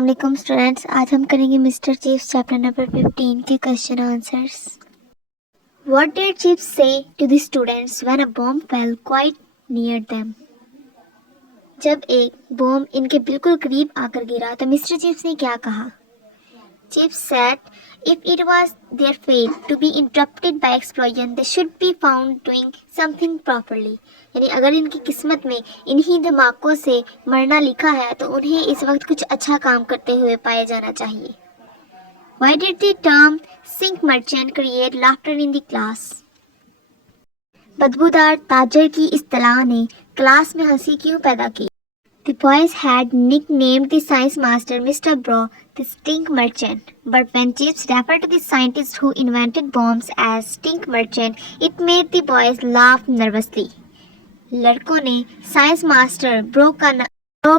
السلام علیکم اسٹوڈینٹس، آج ہم کریں گے مسٹر چیپس چیپٹر نمبر 15 کے question answers. What did Chips say to the students when a bomb fell quite near them? جب ایک بوم ان کے بالکل قریب آ کر گرا تو مسٹر چیپس نے کیا کہا؟ Chips said if it was their fate to be interrupted by explosion they should be found doing something properly، یعنی اگر ان کی قسمت میں انہی دھماکوں سے مرنا لکھا ہے تو انہیں اس وقت کچھ اچھا کام کرتے ہوئے پایا جانا چاہیے۔ Why did the term sink merchant create laughter in the class؟ بدبودار تاجر کی اصطلاح نے کلاس میں ہنسی کیوں پیدا کی؟ The boys had nicknamed the science master Mr. Bro the stink merchant, but when Chips referred to the scientist who invented bombs as stink merchant, it made the boys laugh nervously. لڑکوں نے science master برو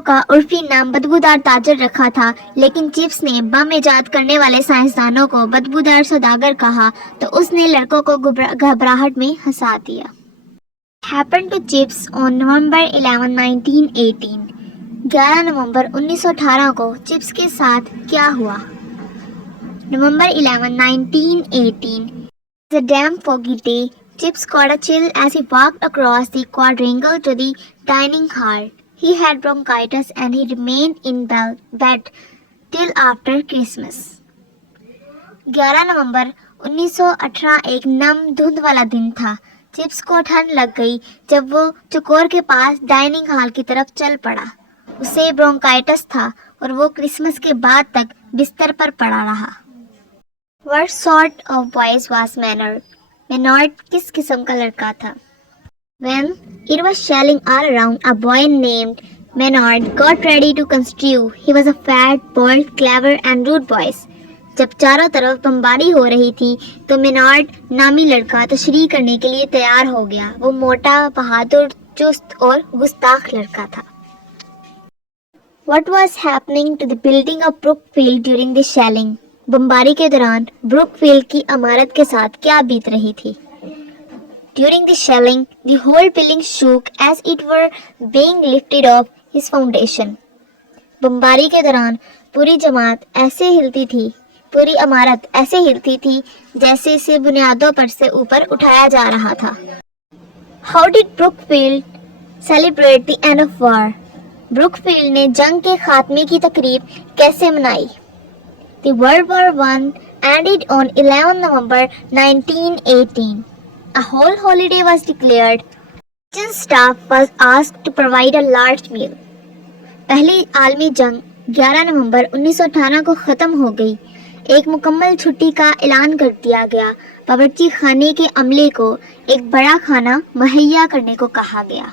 کا عرفی نام بدبودار تاجر رکھا تھا، لیکن چپس نے بم ایجاد کرنے والے سائنسدانوں کو بدبودار سوداگر کہا تو اس نے لڑکوں کو گھبراہٹ میں ہنسا دیا۔ Happened to Chips on November 11, 1918۔ 11 نومبر 1918 کو چپس کے ساتھ کیا ہوا؟ November 11, 1918 was a damn foggy day. Chips caught a chill as he walked across the quadrangle to the dining hall. He had bronchitis and he remained in bed till after Christmas. 11 نومبر 1918 ایک نم دھند والا دن تھا۔ Chips کو ٹھنڈ لگ گئی جب وہ چکور کے پاس ڈائننگ ہال کی طرف چل پڑا۔ اسے برونکائٹس تھا اور وہ کرسمس کے بعد تک بستر پر پڑا رہا۔ What sort of boy was Maynard؟ Maynard کس قسم کا لڑکا تھا؟ When it was shelling all around, a boy named Maynard got ready to construe. He was a fat, bold, clever and rude boy. جب چاروں طرف بمباری ہو رہی تھی تو مینارڈ نامی لڑکا تشریح کرنے کے لیے تیار ہو گیا۔ وہ موٹا، بہادر، چست اور گستاخ لڑکا تھا۔ What was happening to the building of Brookfield during the shelling؟ بمباری کے دوران بروک فیلڈ کی عمارت کے ساتھ کیا بیت رہی تھی؟ During the shelling, the whole building shook as it were being lifted off its foundation. بمباری کے دوران پوری عمارت ایسے ہلتی تھی جیسے اسے بنیادوں پر سے اوپر اٹھایا جا رہا تھا۔ How did Brookfield celebrate the end of war؟ Brookfield نے جنگ کے خاتمے کی تقریب کیسے منائی؟ The World War I ended on 11 November 1918. A whole holiday was declared. Kitchen staff was asked to provide a large meal. پہلی عالمی جنگ 11 نومبر 1918 کو ختم ہو گئی۔ ایک مکمل چھٹی کا اعلان کر دیا گیا۔ باورچی خانے کے عملے کو ایک بڑا کھانا مہیا کرنے کو کہا گیا۔